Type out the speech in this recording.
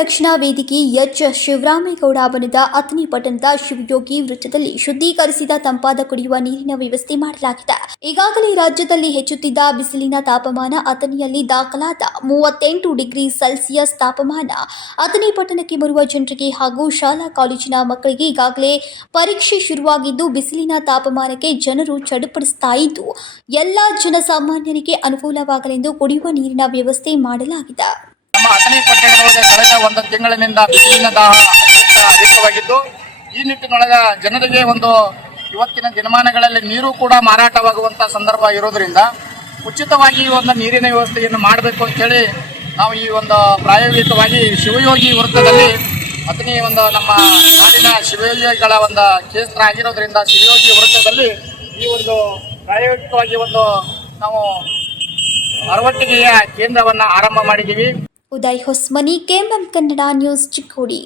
ರಕ್ಷಣಾ ವೇದಿಕೆ ಎಚ್ ಶಿವರಾಮೇಗೌಡ ಬಣದ ಅಥಣಿ ಪಟ್ಟಣದ ಶಿವಯೋಗಿ ವೃತ್ತದಲ್ಲಿ ಶುದ್ಧೀಕರಿಸಿದ ತಂಪಾದ ಕುಡಿಯುವ ನೀರಿನ ವ್ಯವಸ್ಥೆ ಮಾಡಲಾಗಿದೆ. ಈಗಾಗಲೇ ರಾಜ್ಯದಲ್ಲಿ ಹೆಚ್ಚುತ್ತಿದ್ದ ಬಿಸಿಲಿನ ತಾಪಮಾನ ಅಥಣಿಯಲ್ಲಿ ದಾಖಲಾದ 38 ಡಿಗ್ರಿ ಸೆಲ್ಸಿಯಸ್ ತಾಪಮಾನ ಅಥಣಿ ಪಟ್ಟಣಕ್ಕೆ ಬರುವ ಜನರಿಗೆ ಹಾಗೂ ಶಾಲಾ ಕಾಲೇಜಿನ ಮಕ್ಕಳಿಗೆ ಈಗಾಗಲೇ ಪರೀಕ್ಷೆ ಶುರುವಾಗಿದ್ದು ಬಿಸಿಲಿನ ತಾಪಮಾನಕ್ಕೆ ಜನರು ಚಡಪಡಿಸ್ತಾ ಇದ್ದು ಎಲ್ಲ ಜನಸಾಮಾನ್ಯರಿಗೆ ಅನುಕೂಲವಾಗಲೆಂದು ಕುಡಿಯುವ ನೀರಿನ ವ್ಯವಸ್ಥೆ ಮಾಡಲಾಗಿದೆ. ನಮ್ಮ ಅಥಣಿ ಪಟ್ಟಣದೊಳಗೆ ಕಳೆದ ಒಂದು ತಿಂಗಳಿನಿಂದ ಬಿಸಿಲಿನ ದಾಹ ಅತ್ಯಂತ ಅಧಿಕವಾಗಿದ್ದು ಈ ನಿಟ್ಟಿನೊಳಗೆ ಜನರಿಗೆ ಇವತ್ತಿನ ದಿನಮಾನಗಳಲ್ಲಿ ನೀರು ಕೂಡ ಮಾರಾಟವಾಗುವಂತಹ ಸಂದರ್ಭ ಇರೋದ್ರಿಂದ ಉಚಿತವಾಗಿ ಒಂದು ನೀರಿನ ವ್ಯವಸ್ಥೆಯನ್ನು ಮಾಡಬೇಕು ಅಂತೇಳಿ ನಾವು ಈ ಪ್ರಾಯೋಗಿಕವಾಗಿ ಶಿವಯೋಗಿ ವೃತ್ತದಲ್ಲಿ ಅಥಣಿ ನಮ್ಮ ನಾಡಿನ ಶಿವಯೋಗಿಗಳ ಕ್ಷೇತ್ರ ಆಗಿರೋದ್ರಿಂದ ಶಿವಯೋಗಿ ವೃತ್ತದಲ್ಲಿ ಈ ಪ್ರಾಯೋಗಿಕವಾಗಿ ನಾವು ಅರವಟ್ಟಿಗೆಯ ಕೇಂದ್ರವನ್ನು ಆರಂಭ ಮಾಡಿದ್ದೀವಿ. Uday Hosmani, KMM Kannada news, Chikkodi.